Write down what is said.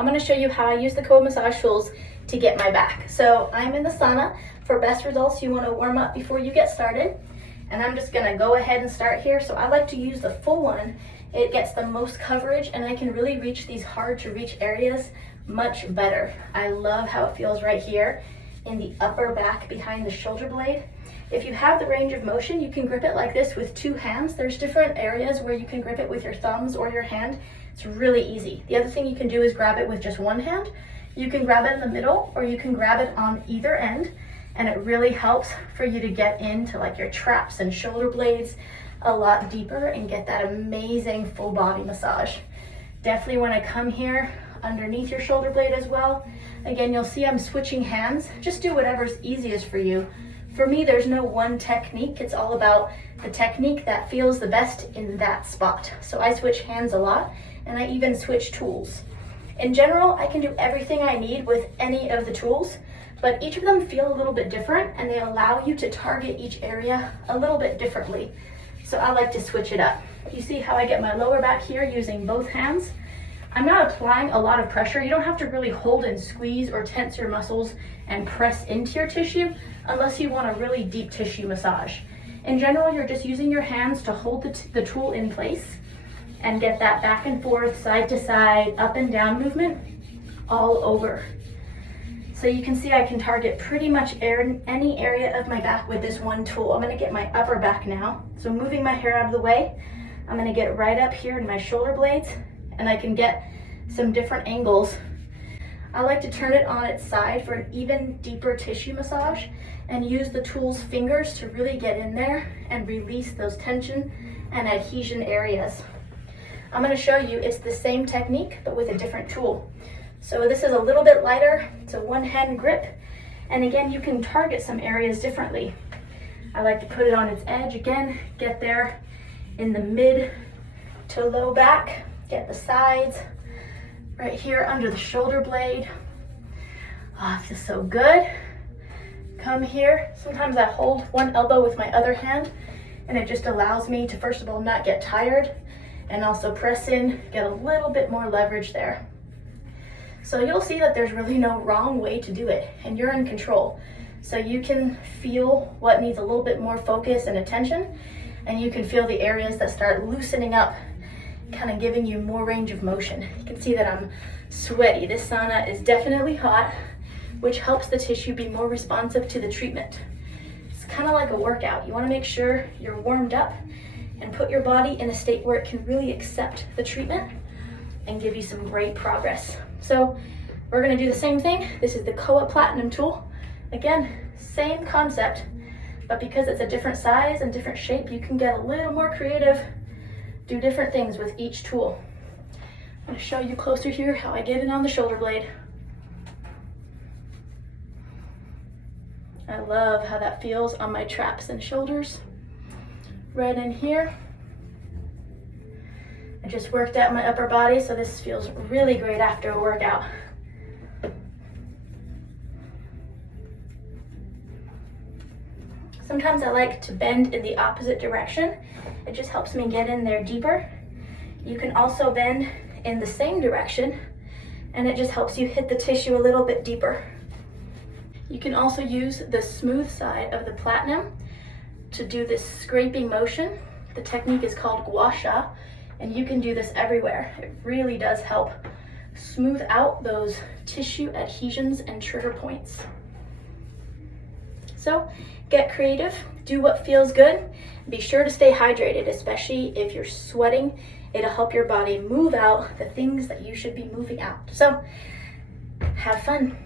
I'm going to show you how I use the KOA Massage Tools to get my back. So I'm in the sauna. For best results, you want to warm up before you get started. And I'm just going to go ahead and start here. So I like to use the full one. It gets the most coverage and I can really reach these hard to reach areas much better. I love how it feels right here in the upper back behind the shoulder blade. If you have the range of motion, you can grip it like this with two hands. There's different areas where you can grip it with your thumbs or your hand. It's really easy. The other thing you can do is grab it with just one hand. You can grab it in the middle or you can grab it on either end, and it really helps for you to get into like your traps and shoulder blades a lot deeper and get that amazing full body massage. Definitely want to come here underneath your shoulder blade as well. Again, you'll see I'm switching hands. Just do whatever's easiest for you. For me, there's no one technique. It's all about the technique that feels the best in that spot. So I switch hands a lot, and I even switch tools. In general, I can do everything I need with any of the tools, but each of them feel a little bit different and they allow you to target each area a little bit differently. So I like to switch it up. You see how I get my lower back here using both hands? I'm not applying a lot of pressure. You don't have to really hold and squeeze or tense your muscles and press into your tissue unless you want a really deep tissue massage. In general, you're just using your hands to hold the tool in place and get that back and forth, side to side, up and down movement all over. So you can see I can target pretty much any area of my back with this one tool. I'm gonna get my upper back now. So moving my hair out of the way, I'm gonna get right up here in my shoulder blades, and I can get some different angles. I like to turn it on its side for an even deeper tissue massage and use the tool's fingers to really get in there and release those tension and adhesion areas. I'm going to show you it's the same technique but with a different tool. So this is a little bit lighter. It's a one-hand grip, and again you can target some areas differently. I like to put it on its edge again, get there in the mid to low back, get the sides, right here under the shoulder blade. Oh, it feels so good. Come here. Sometimes I hold one elbow with my other hand, and it just allows me to, first of all, not get tired, and also press in, get a little bit more leverage there. So you'll see that there's really no wrong way to do it, and you're in control. So you can feel what needs a little bit more focus and attention, and you can feel the areas that start loosening up, kind of giving you more range of motion. You can see that I'm sweaty. This sauna is definitely hot, which helps the tissue be more responsive to the treatment. It's kind of like a workout. You want to make sure you're warmed up and put your body in a state where it can really accept the treatment and give you some great progress. So we're going to do the same thing. This is the KOA Platinum tool. Again, same concept, but because it's a different size and different shape, you can get a little more creative, do different things with each tool. I'm going to show you closer here how I get in on the shoulder blade. I love how that feels on my traps and shoulders. Right in here. I just worked out my upper body, so this feels really great after a workout. Sometimes I like to bend in the opposite direction. It just helps me get in there deeper. You can also bend in the same direction, and it just helps you hit the tissue a little bit deeper. You can also use the smooth side of the Platinum to do this scraping motion. The technique is called gua sha, and you can do this everywhere. It really does help smooth out those tissue adhesions and trigger points. So get creative, do what feels good. Be sure to stay hydrated, especially if you're sweating. It'll help your body move out the things that you should be moving out. So have fun.